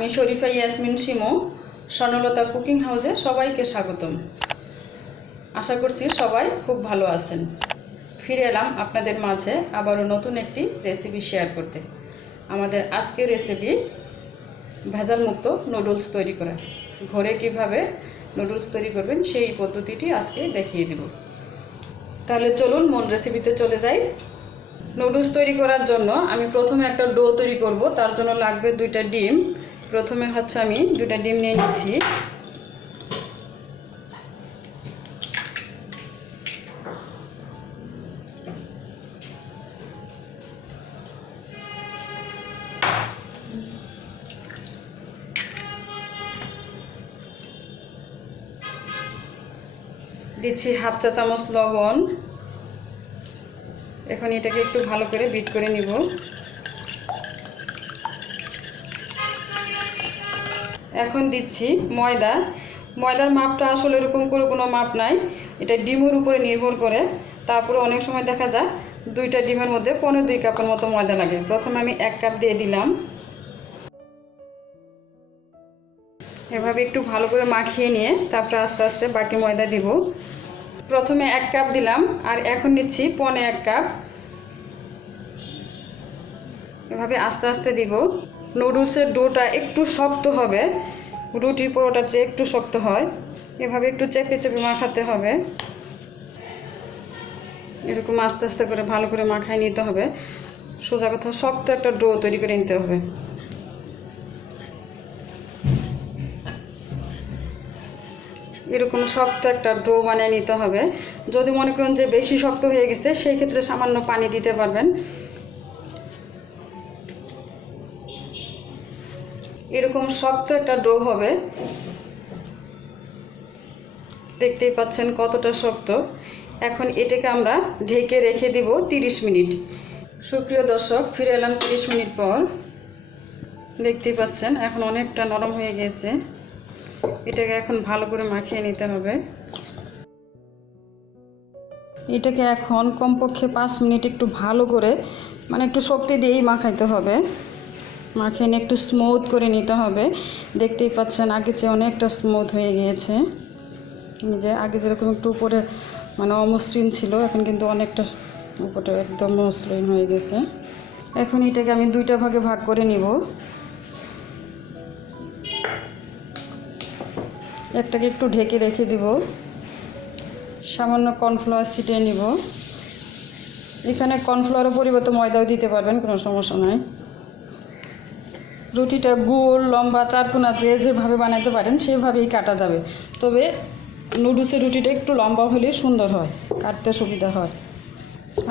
আমি শরীফা ইয়াসমিন শিমু, স্বর্ণলতা কুকিং হাউসে সবাইকে স্বাগতম। আশা করছি সবাই খুব ভালো আছেন। ফিরে এলাম আপনাদের মাঝে আবারও নতুন একটি রেসিপি শেয়ার করতে। আমাদের আজকের রেসিপি ভেজাল মুক্ত নুডলস তৈরি করা। ঘরে কিভাবে নুডলস তৈরি করবেন সেই পদ্ধতিটি আজকে দেখিয়ে দেব। তাহলে চলুন মূল রেসিপিতে চলে যাই। নুডলস তৈরি করার জন্য আমি প্রথমে একটা ডো তৈরি করব। তার জন্য লাগবে 2টা ডিম। প্রথমে আমি 2টা ডিম নিয়ে নিচ্ছি। দিচ্ছি হাফ চা চামচ লবণ। এখন এটাকে একটু ভালো করে বিট করে নিব। এখন দিচ্ছি ময়দা। ময়দার মাপটা আসলে এরকম করে কোনো মাপ নাই, এটা ডিমের উপরে নির্ভর করে। তারপরে অনেক সময় দেখা যায় 2টা ডিমের মধ্যে 2.5 কাপের মতো ময়দা লাগে। প্রথমে আমি 1 কাপ দিয়ে দিলাম। এভাবে একটু ভালো করে মাখিয়ে নিয়ে তারপরে আস্তে আস্তে বাকি ময়দা দিব। প্রথমে 1 কাপ দিলাম আর এখন নিচ্ছি 1.5 কাপ। এভাবে আস্তে আস্তে দিব। নুডলসের ডোটা একটু শক্ত হবে, রুটির পরোটার চেয়ে একটু শক্ত হয়। এভাবে একটু চেপে চেপে মাখাতে হবে। এরকম আস্তে আস্তে করে ভালো করে মাখায় নিতে হবে। সোজা কথা শক্ত একটা ডো তৈরি করে নিতে হবে। এরকম শক্ত একটা ডো বানিয়ে নিতে হবে। যদি মনে করেন যে বেশি শক্ত হয়ে গেছে সেই ক্ষেত্রে সামান্য পানি দিতে পারবেন। এরকম শক্ত একটা ডো হবে। দেখতেই পাচ্ছেন কতটা শক্ত। এখন এটাকে আমরা ঢেকে রেখে দিব 30 মিনিট। সুপ্রিয় দর্শক, ফিরে এলাম 30 মিনিট পর। দেখতেই পাচ্ছেন এখন অনেকটা নরম হয়ে গেছে। এটাকে এখন ভালো করে মাখিয়ে নিতে হবে। এটাকে এখন কমপক্ষে 5 মিনিট একটু ভালো করে একটু শক্তি দিয়েই মাখাইতে হবে। মাখিয়ে নিয়ে একটু স্মুথ করে নিতে হবে। দেখতেই পাচ্ছেন আগে চেয়ে অনেকটা স্মুথ হয়ে গিয়েছে। যে আগে যেরকম একটু উপরে অমসৃণ ছিল, এখন কিন্তু অনেকটা উপরে একদম মসৃণ হয়ে গেছে। এখন এটাকে আমি 2টা ভাগে ভাগ করে নিব। একটাকে একটু ঢেকে রেখে দিব। সামান্য কর্নফ্লাওয়ার ছিটিয়ে নিব। এখানে কর্নফ্লাওয়ারের পরিবর্তে ময়দাও দিতে পারবেন, কোনো সমস্যা নাই। রুটিটা গোল লম্বা চারকোনা যেভাবে বানাতে পারেন সেভাবেই কাটা যাবে। তবে নুডলসের রুটিটা একটু লম্বা হলে সুন্দর হয়, কাটতে সুবিধা হয়।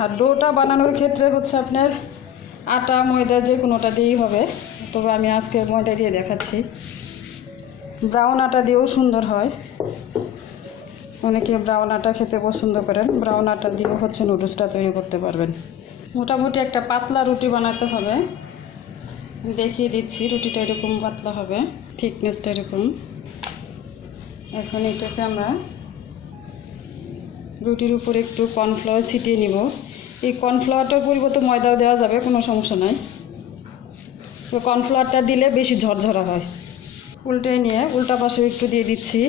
আর ডোটা বানানোর ক্ষেত্রে আপনার আটা ময়দা যে কোনোটা দিয়েই হবে। তবে আমি আজকে ময়দা দিয়ে দেখাচ্ছি। ব্রাউন আটা দিয়েও সুন্দর হয়। অনেকে ব্রাউন আটা খেতে পছন্দ করেন। ব্রাউন আটা দিয়েও নুডলসটা তৈরি করতে পারবেন। মোটামুটি একটা পাতলা রুটি বানাতে হবে। দেখিয়ে দিচ্ছি, রুটিটা এরকম পাতলা হবে, থিকনেসটা এরকম। এখন এটাকে আমরা রুটির উপরে একটু কর্নফ্লাওয়ার ছিটিয়ে নিব। এই কর্নফ্লাওয়ারটার পরিবর্তে ময়দাও দেওয়া যাবে, কোনো সমস্যা নাই। তো কর্নফ্লাওয়ারটা দিলে বেশি ঝরঝরা হয়। উল্টে নিয়ে উল্টা পাশে একটু দিয়ে দিচ্ছি।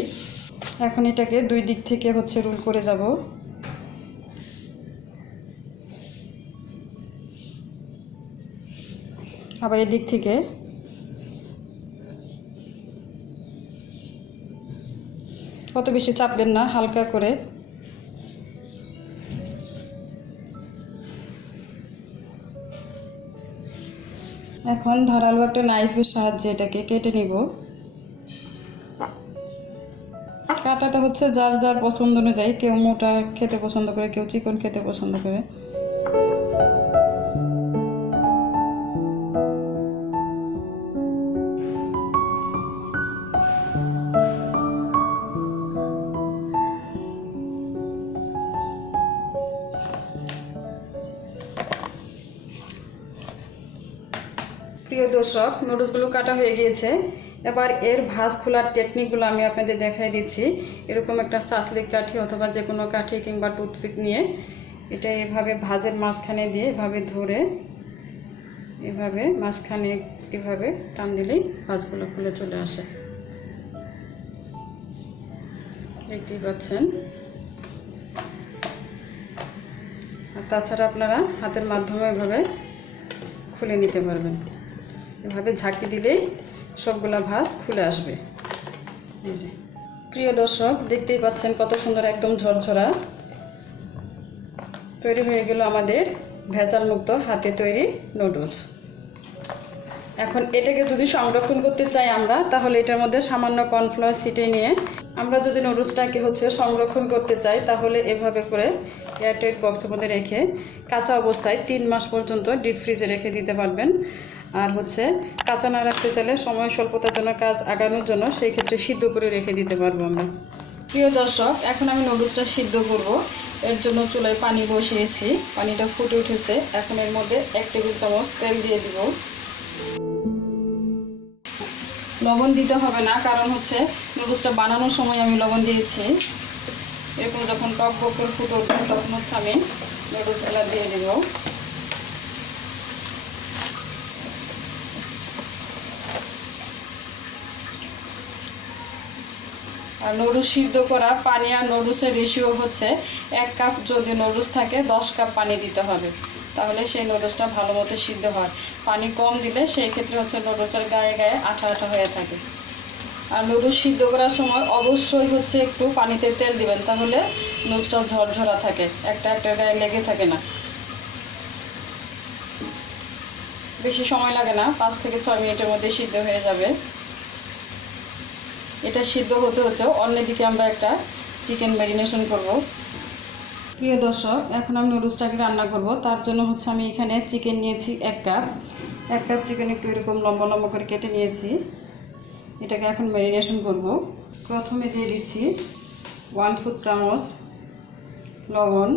এখন এটাকে 2 দিক থেকে রোল করে যাব। আবার এদিক থেকে কত বেশি চাপবেন না, হালকা করে। এখন ধারালো একটা নাইফের সাহায্যে এটাকে কেটে নিব। কাটাটা যার যার পছন্দ অনুযায়ী, কেউ মোটা খেতে পছন্দ করে, কেউ চিকন খেতে পছন্দ করে। প্রিয় দর্শক, নুডলসগুলো কাটা হয়ে গিয়েছে। এবার এর ভাঁজ খোলার টেকনিকগুলো আমি আপনাদের দেখাই দিচ্ছি। এরকম একটা সাসলিক কাঠি অথবা যে কোনো কাঠি কিংবা টুথপিক নিয়ে এটা এভাবে ভাঁজের মাঝখানে দিয়ে এভাবে ধরে এভাবে মাঝখানে এভাবে টান দিলেই ভাঁজগুলো খুলে চলে আসে। দেখতেই পাচ্ছেন। আর তাছাড়া আপনারা হাতের মাধ্যমে এভাবে খুলে নিতে পারবেন। এভাবে ঝাঁকি দিলেই সবগুলা ভাঁজ খুলে আসবে। এই যে প্রিয় দর্শক, দেখতেই পাচ্ছেন কত সুন্দর একদম ঝরঝরা তৈরি হয়ে গেল আমাদের ভেজাল মুক্ত হাতে তৈরি নুডলস। এখন এটাকে যদি সংরক্ষণ করতে চাই আমরা, তাহলে এটার মধ্যে সামান্য কর্নফ্লাওয়ার ছিটিয়ে নিয়ে আমরা যদি নুডলসটাকে সংরক্ষণ করতে চাই, তাহলে এভাবে করে এয়ারটাইট বক্সের মধ্যে রেখে কাঁচা অবস্থায় 3 মাস পর্যন্ত ডিপ ফ্রিজে রেখে দিতে পারবেন। আর কাঁচা না রাখতে চাইলে সময় স্বল্পতার জন্য, কাজ আগানোর জন্য, সেই ক্ষেত্রে সিদ্ধ করে রেখে দিতে পারবো আমরা। প্রিয় দর্শক, এখন আমি নুডলসটা সিদ্ধ করব। এর জন্য চুলায় পানি বসিয়েছি, পানিটা ফুটে উঠেছে। এখন এর মধ্যে 1 টেবিল চামচ তেল দিয়ে দিব। লবণ দিতে হবে না, কারণ নুডলসটা বানানোর সময় আমি লবণ দিয়েছি। এরপর যখন টক বক করে ফুটে উঠবে, তখন আমি নুডলসগুলো দিয়ে দেব। আর নুডলস সিদ্ধ করা পানি আর নুডলসের রেশিও 1 কাপ যদি নুডলস থাকে 10 কাপ পানি দিতে হবে, তাহলে সেই নুডলসটা ভালো মতো সিদ্ধ হয়। পানি কম দিলে সেই ক্ষেত্রে নুডলসের গায়ে গায়ে আঠা আঠা হয়ে থাকে। আর নুডলস সিদ্ধ করার সময় অবশ্যই একটু পানিতে তেল দিবেন, তাহলে নুডলসটা ঝরঝরা থাকে, একটা গায়ে লেগে থাকে না। বেশি সময় লাগে না, 5 থেকে 6 মিনিটের মধ্যে সিদ্ধ হয়ে যাবে। এটা সিদ্ধ হতে হতে অন্যদিকে আমরা একটা চিকেন ম্যারিনেশন করব। প্রিয় দর্শক, এখন আমি নুডলসটাকে রান্না করব। তার জন্য আমি এখানে চিকেন নিয়েছি 1 কাপ। 1 কাপ চিকেন একটু এরকম লম্বা লম্বা করে কেটে নিয়েছি। এটাকে এখন ম্যারিনেশন করব। প্রথমে দিয়ে দিচ্ছি 1/4 চামচ লবণ,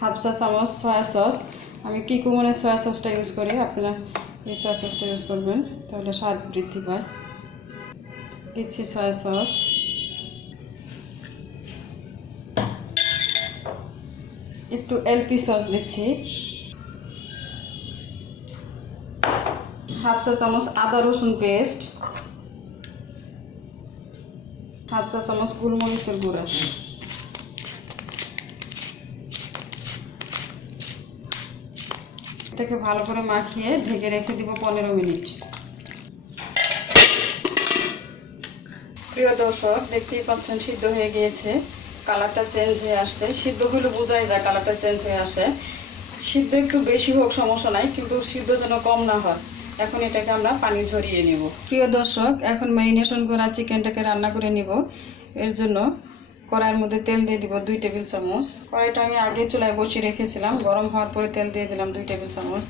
1/2 চা চামচ সয়া সস। আমি কিকুমনের সয়া সসটা ইউজ করি, আপনারা এই সয়া সসটা ইউজ করবেন, তাহলে স্বাদ বৃদ্ধি পায়। দিচ্ছি সয়া সস, একটু এলপি সস দিচ্ছি, 1/2 চা চামচ আদা রসুন পেস্ট, 1/2 চা চামচ গোলমরিচের গুঁড়া। এটাকে ভালো করে মাখিয়ে ঢেকে রেখে দিব 15 মিনিট। প্রিয় দর্শক, দেখতেই পাচ্ছেন সিদ্ধ হয়ে গিয়েছে, কালারটা চেঞ্জ হয়ে আসছে। সিদ্ধ হলে বোঝাই যায় কালারটা চেঞ্জ হয়ে আসে। সিদ্ধ একটু বেশি হোক সমস্যা নাই, কিন্তু সিদ্ধ যেন কম না হয়। এখন এটাকে আমরা পানি ঝরিয়ে নিব। প্রিয় দর্শক, এখন ম্যারিনেশন করা চিকেনটাকে রান্না করে নিব। এর জন্য কড়াইয়ের মধ্যে তেল দিয়ে দিব 2 টেবিল চামচ। কড়াইটা আমি আগে চুলায় বসিয়ে রেখেছিলাম, গরম হওয়ার পরে তেল দিয়ে দিলাম 2 টেবিল চামচ।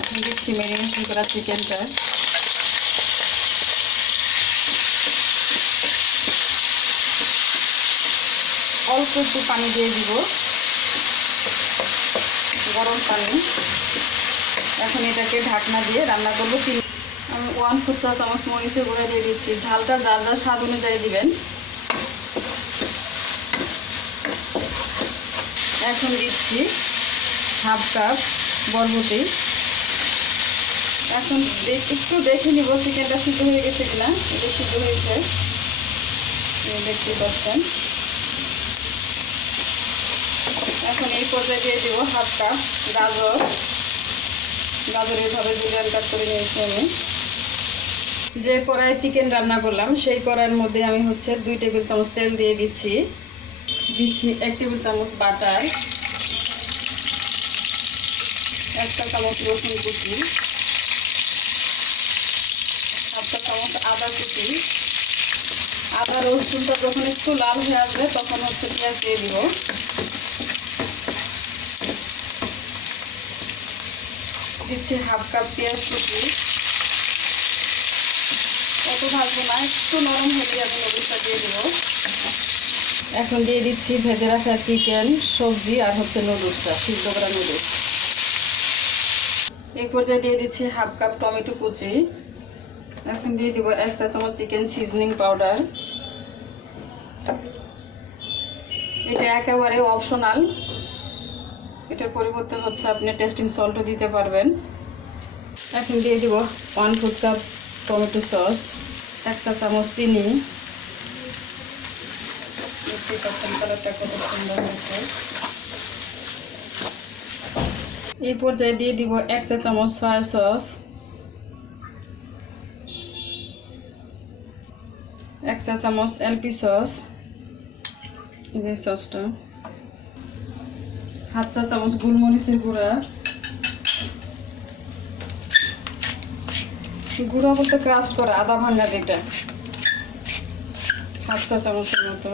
এখন দিচ্ছি ম্যারিনেশন করা চিকেনটা। অল্প একটু পানি দিয়ে দিব, গরম পানি। এখন এটাকে ঢাকনা দিয়ে রান্না করব। আমি 1/4 চা চামচ মরিচের গুঁড়া দিয়ে দিচ্ছি। ঝালটা যার যার স্বাদ অনুযায়ী দিবেন। এখন দিচ্ছি 1/2 কাপ বরবটি। এখন একটু দেখে নিব চিকেনটা সিদ্ধ হয়ে গেছে কিনা। এটা সিদ্ধ হয়েছে, দেখতে পাচ্ছেন। এখন এই পর্যায়ে দিয়ে দিব 1/2 কাপ গাজর। গাজর এভাবে জুলিয়ান কাট করে নিয়েছি আমি। যে কড়াইয়ে চিকেন রান্না করলাম সেই কড়াইয়ের মধ্যে আমি 2 টেবিল চামচ তেল দিয়ে দিচ্ছি। 1 টেবিল চামচ বাটার, 1 চা চামচ রসুন কুচি, 1/2 চা চামচ আদা কুচি। আদা রসুনটা যখন একটু লাল হয়ে আসবে তখন পেঁয়াজ দিয়ে দিব। দিচ্ছি 1/2 কাপ পেঁয়াজ কুচি। অত ভাজবো না, একটু নরম হলে আমি নুডলসটা দিয়ে দেবো। এখন দিয়ে দিচ্ছি ভেজে রাখা চিকেন, সবজি আর নুডলসটা, সিদ্ধ করা নুডলস। এই পর্যায়ে দিয়ে দিচ্ছি 1/2 কাপ টমেটো কুচি। এখন দিয়ে দিব 1 চা চামচ চিকেন সিজনিং পাউডার। এটা একেবারে অপশনাল, এটার পরিবর্তে হচ্ছে আপনি টেস্টিং সল্টও দিতে পারবেন। এখন দিয়ে দিব 1/4 কাপ টমেটো সস, 1 চা চামচ চিনি। দেখতেই পাচ্ছেন কালারটা কত সুন্দর হয়েছে। এই পর্যায়ে দিয়ে দিব 1 চা চামচ সয়া সস, 1 চা চামচ এলপি সস, যে সসটা, 1/2 চা চামচ গোলমরিচের গুঁড়া, গুঁড়া বলতে ক্রাশ করা আদা ভাঙা যেটা, 1/2 চা চামচের মতো।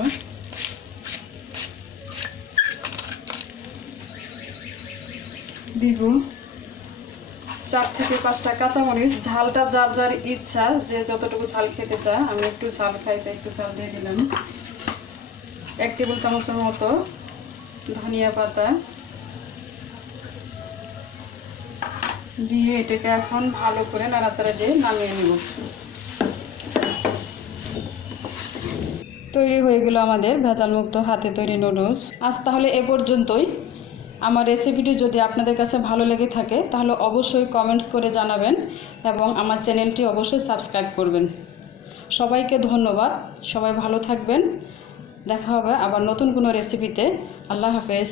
দিব 4 থেকে 5টা কাঁচামরিচ। ঝালটা যার যার ইচ্ছা, যে যতটুকু ঝাল খেতে চায়। আমি একটু ঝাল খাই তাই একটু ঝাল দিয়ে দিলাম। 1 টেবিল চামচের মতো ধনিয়া পাতা দিয়ে এটাকে এখন ভালো করে নাড়াচাড়া দিয়ে নামিয়ে নেব। তৈরি হয়ে গেল আমাদের ভেজালমুক্ত হাতে তৈরি নুডলস। আজ তাহলে এ পর্যন্তই। আমার রেসিপিটি যদি আপনাদের কাছে ভালো লেগে থাকে তাহলে অবশ্যই কমেন্টস করে জানাবেন এবং আমার চ্যানেলটি অবশ্যই সাবস্ক্রাইব করবেন। সবাইকে ধন্যবাদ। সবাই ভালো থাকবেন। দেখা হবে আবার নতুন কোনো রেসিপিতে। আল্লাহ হাফেজ।